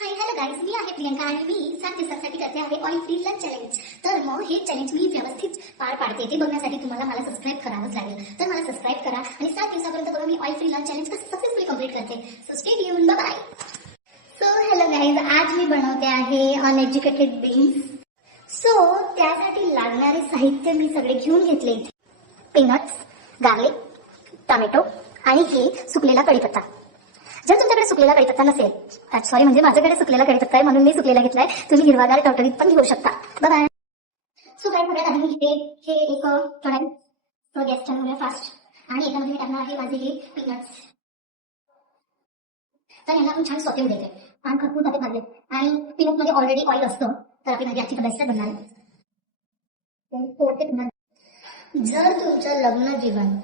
Hi hello guys, मी आहे प्रियंका आणि मी 7 दिवसांसाठी करते आहे ऑइल फ्री लंच चॅलेंज. तर मग हे चॅलेंज मी व्यवस्थित पार पाडते ते बघण्यासाठी तुम्हाला मला सबस्क्राईब करावंच लागेल. तर मला सबस्क्राईब करा आणि 7 दिवसापर्यंत बघा मी ऑइल फ्री लंच चॅलेंज कसं सक्सेसफुली कंप्लीट करते. So stay tuned, bye bye. So hello guys, आज मी बनवते आहे अनएज्युकेटेड बीन्स. सो त्यासाठी लागणारे साहित्य मी सगळे घेऊन घेतले इथे. पीनट्स, गार्लिक, टोमॅटो आणि हे सुकलेला कढीपत्ता. जर तुमच्याकडे सुकलेला कढीपत्ता नसेल, सॉरी म्हणजे माझ्याकडे सुकलेला कढीपत्ता आहे म्हणून मी सुकलेला घेतलाय, तुम्ही हिरवागार टवटवीत पण घेऊ शकता. बाय. सो काय सगळ्यात आधी मी हे एक कढाई गॅस चालू फास्ट आणि याच्यामध्ये मी टाकणार आहे माझे हे पीनट्स. तर यांना आपण छान सॉटे देते आणि खरपूर मध्ये भाजले आणि पीनट मध्ये ऑलरेडी ऑइल असतं, तर आपली भाजी आजची बेस्ट बनणार आहे. जर तुमचं लग्न जीवन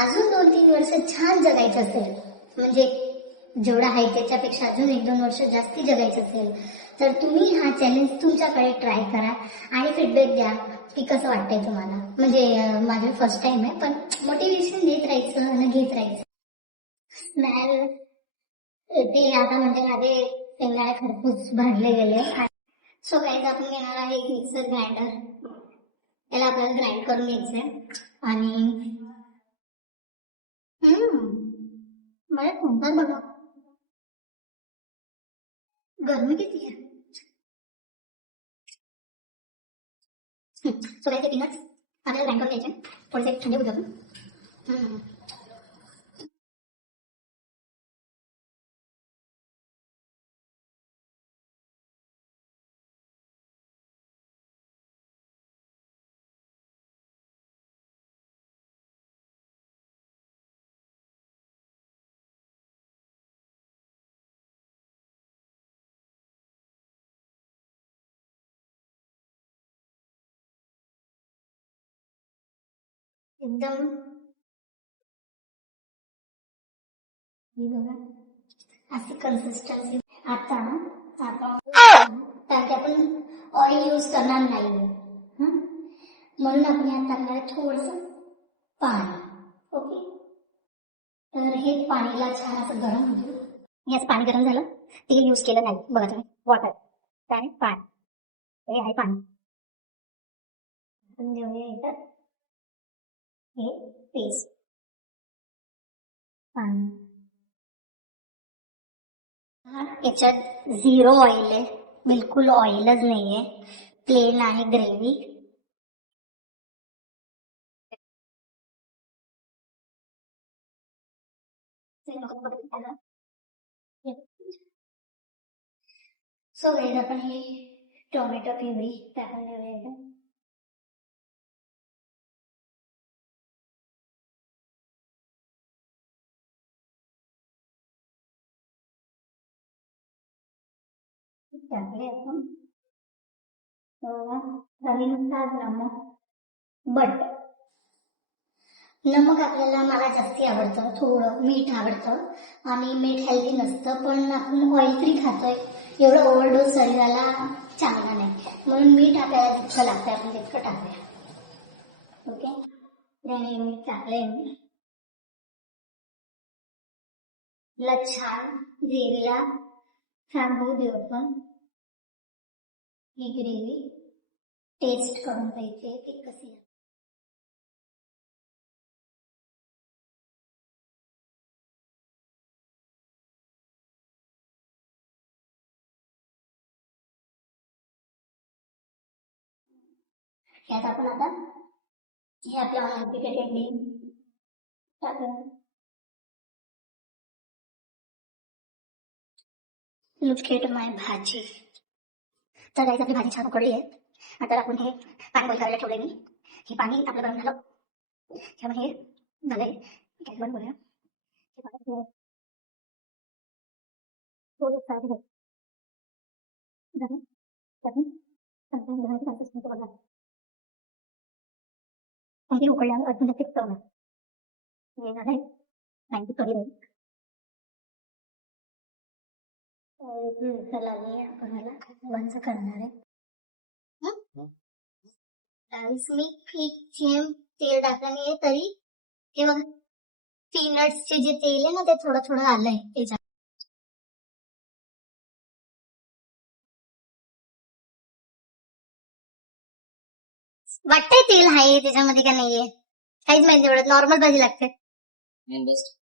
अजून 2-3 वर्ष छान जगायचं असेल, म्हणजे जेवढं आहे त्याच्यापेक्षा अजून 1-2 वर्ष जास्ती जगायचं असेल, तर तुम्ही हा चॅलेंज तुमच्याकडे ट्राय करा आणि फीडबॅक द्या की कसं वाटतंय तुम्हाला. म्हणजे माझं फर्स्ट टाइम आहे, पण मोटिवेशन देत राहायचं आणि घेत राहायचं. स्मेल ते आता म्हणजे माझे शेंगदाणे खरपूस भाजले गेले. सो काहीच आपण घेणार आहे एक मिक्सर ग्राइंडर. याला आपल्याला ग्राइंड करून घ्यायचंय आणि मला सुंदर बघा, गरमी किती आहे. सो काही पीनट्स आपल्याला ग्राइंड करून घ्यायचे, थोडेसे थंडे होऊ द्या. एकदम ही बघा अशी कन्सिस्टन्सी. आता आता कारण की आपण ऑइल यूज करणार नाही, म्हणून आपण यात टाकणार आहे थोडस पाणी. ओके, तर हे पाणीला छान असं गरम होतं. याचं पाणी गरम झालं, तेल यूज केलं नाही बघा तुम्ही, वॉटर काय पाणी, हे आहे पाणी. आपण घेऊया इथं हे पेस्ट पाणी. याच्यात झिरो ऑइल आहे, बिलकुल ऑइलच नाहीये, प्लेन आहे ग्रेव्ही. सो गाइस आपण हे टोमॅटो प्युरी टाकून घेऊया. टाकले आपण चवीनुसार नमक. बट नमक आपल्याला मला जास्ती आवडतं, थोडं मीठ आवडतं आणि मीठ हेल्दी नसतं, पण आपण ऑइल फ्री खातोय, एवढं ओव्हरडोस शरीराला चांगला नाही, म्हणून मीठ आपल्याला जितकं लागतं आपण तितकं टाकूया. ओके, त्याने मीठ टाकले. मी छान ग्रेव्हीला छान होऊ देऊ आपण. ही ग्रेव्ही टेस्ट करून पाहिजे की कशी. यात आपण आता हे आपल्या अनएज्युकेटेड बीन टाकूया. लुकेट माय भाजी. तर गाईस आपली भाजी छान उकळली आहे. आता आपण हे पाणी बॉईल करायला ठेवले मी. हे पाणी आपलं गरम झालं, त्यामुळे हे झालंय. गॅस बंद करूया. हे पाणी थोडं सारं झालं, त्यातून संपूर्ण बनवायची कन्सिस्टन्सी बघा. आणि ते उकळल्यावर अजून जास्त चव लागते. हे झालंय 90 कढी राहील. चला मी आपण ह्याला बंद करणार आहे. मी एक थेंब तेल टाकलं नाहीये तरी हे बघा, पीनट्सचे जे तेल आहे ना ते थोडं थोडं आलंय त्याच्यात. वाटतंय तेल आहे त्याच्यामध्ये का नाहीये काहीच माहिती पडत नॉर्मल भाजी लागते मेन बेस्ट